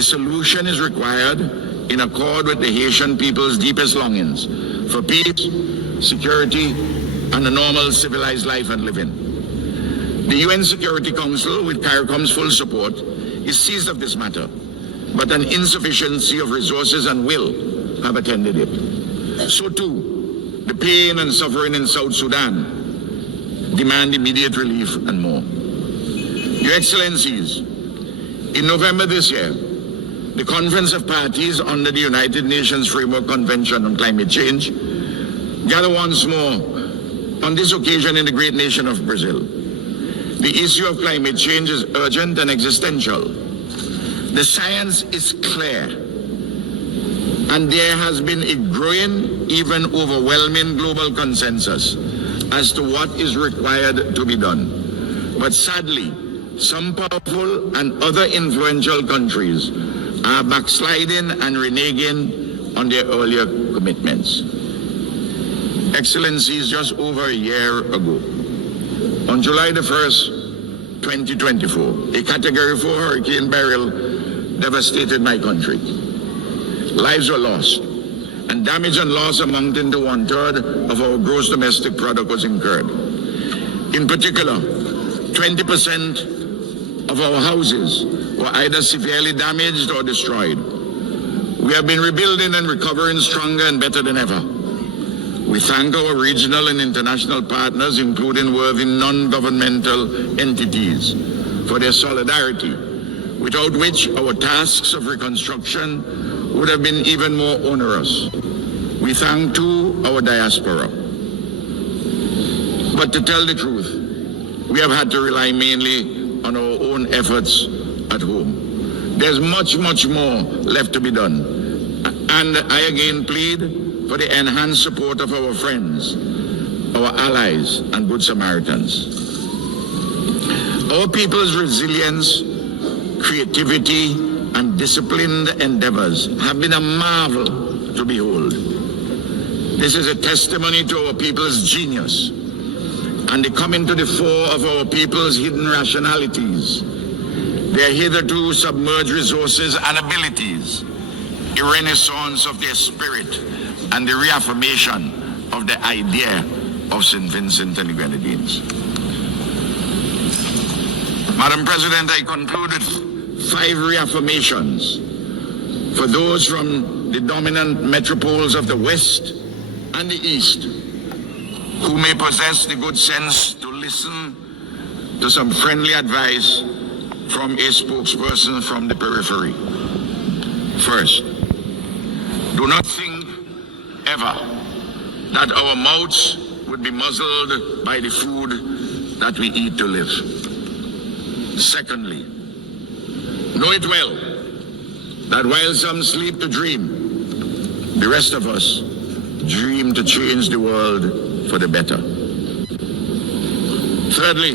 A solution is required in accord with the Haitian people's deepest longings for peace, security, and a normal civilized life and living. The UN Security Council, with CARICOM's full support, is seized of this matter, but an insufficiency of resources and will have attended it. So too, the pain and suffering in South Sudan demand immediate relief and more. Your Excellencies, in November this year, the Conference of Parties under the United Nations Framework Convention on Climate Change gather once more on this occasion in the great nation of Brazil. The issue of climate change is urgent and existential. The science is clear, and there has been a growing, even overwhelming global consensus as to what is required to be done. But sadly, some powerful and other influential countries are backsliding and reneging on their earlier commitments. Excellencies, just over a year ago, on July the 1st, 2024, a Category 4 Hurricane Beryl devastated my country. Lives were lost, and damage and loss amounting to 1/3 of our gross domestic product was incurred. In particular, 20% of our houses were either severely damaged or destroyed. We have been rebuilding and recovering stronger and better than ever. We thank our regional and international partners, including worthy non-governmental entities, for their solidarity, without which our tasks of reconstruction would have been even more onerous. We thank too our diaspora. But to tell the truth, we have had to rely mainly on our own efforts at home. There's much, much more left to be done. And I again plead for the enhanced support of our friends, our allies, and good Samaritans. Our people's resilience, creativity, and disciplined endeavors have been a marvel to behold. This is a testimony to our people's genius and the coming to the fore of our people's hidden rationalities, their hitherto submerged resources and abilities, a renaissance of their spirit, and the reaffirmation of the idea of St. Vincent and the Grenadines. Madam President, I conclude with 5 reaffirmations for those from the dominant metropoles of the West and the East who may possess the good sense to listen to some friendly advice from a spokesperson from the periphery. First, do not think ever that our mouths would be muzzled by the food that we eat to live. Secondly, know it well that while some sleep to dream, the rest of us dream to change the world for the better. Thirdly,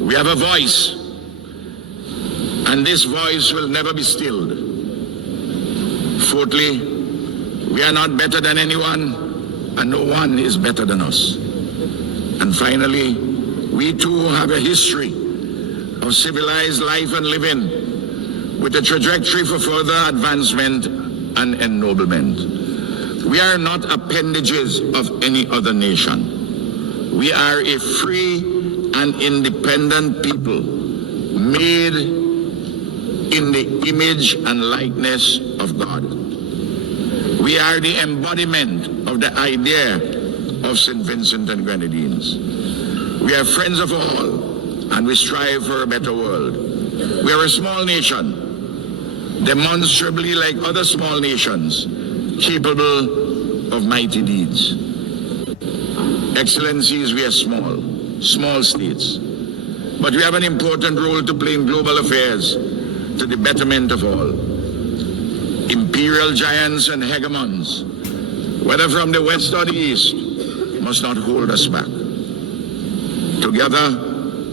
we have a voice, and this voice will never be stilled. Fourthly, we are not better than anyone, and no one is better than us. And finally, we too have a history of civilized life and living with a trajectory for further advancement and ennoblement. We are not appendages of any other nation. We are a free and independent people made in the image and likeness of God. We are the embodiment of the idea of St. Vincent and Grenadines. We are friends of all, and we strive for a better world. We are a small nation, demonstrably like other small nations, capable of mighty deeds. Excellencies, we are small states, but we have an important role to play in global affairs to the betterment of all. Imperial giants and hegemons, whether from the west or the east, must not hold us back. Together,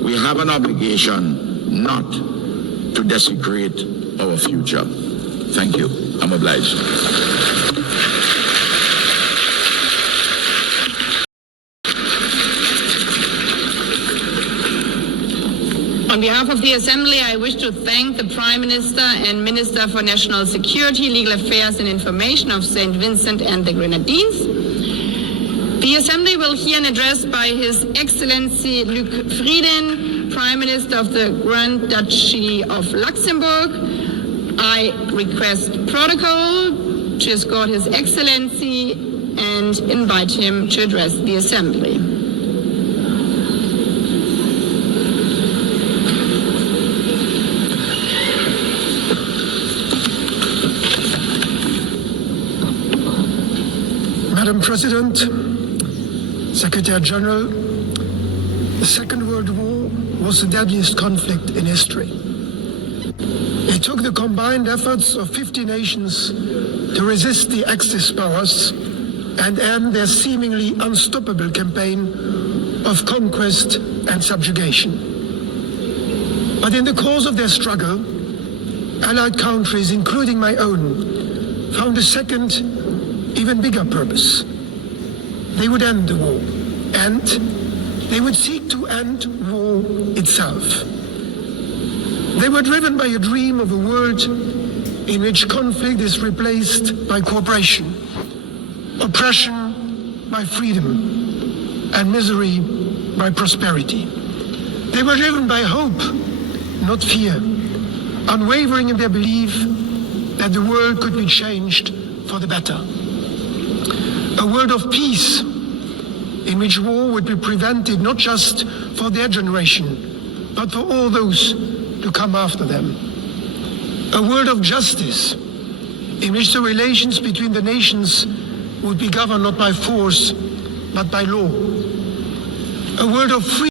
we have an obligation not to desecrate our future. Thank you. I'm obliged. On behalf of the Assembly, I wish to thank the Prime Minister and Minister for National Security, Legal Affairs and Information of St. Vincent and the Grenadines. The Assembly will hear an address by His Excellency Luc Frieden, Prime Minister of the Grand Duchy of Luxembourg. I request protocol to escort His Excellency and invite him to address the Assembly. Madam President, Secretary General, the Second World War was the deadliest conflict in history. It took the combined efforts of 50 nations to resist the Axis powers and end their seemingly unstoppable campaign of conquest and subjugation. But in the course of their struggle, Allied countries, including my own, found a second, even bigger purpose. They would end the war, and they would seek to end war itself. They were driven by a dream of a world in which conflict is replaced by cooperation, oppression by freedom, and misery by prosperity. They were driven by hope, not fear, unwavering in their belief that the world could be changed for the better. A world of peace in which war would be prevented not just for their generation, but for all those to come after them. A world of justice in which the relations between the nations would be governed not by force, but by law. A world of freedom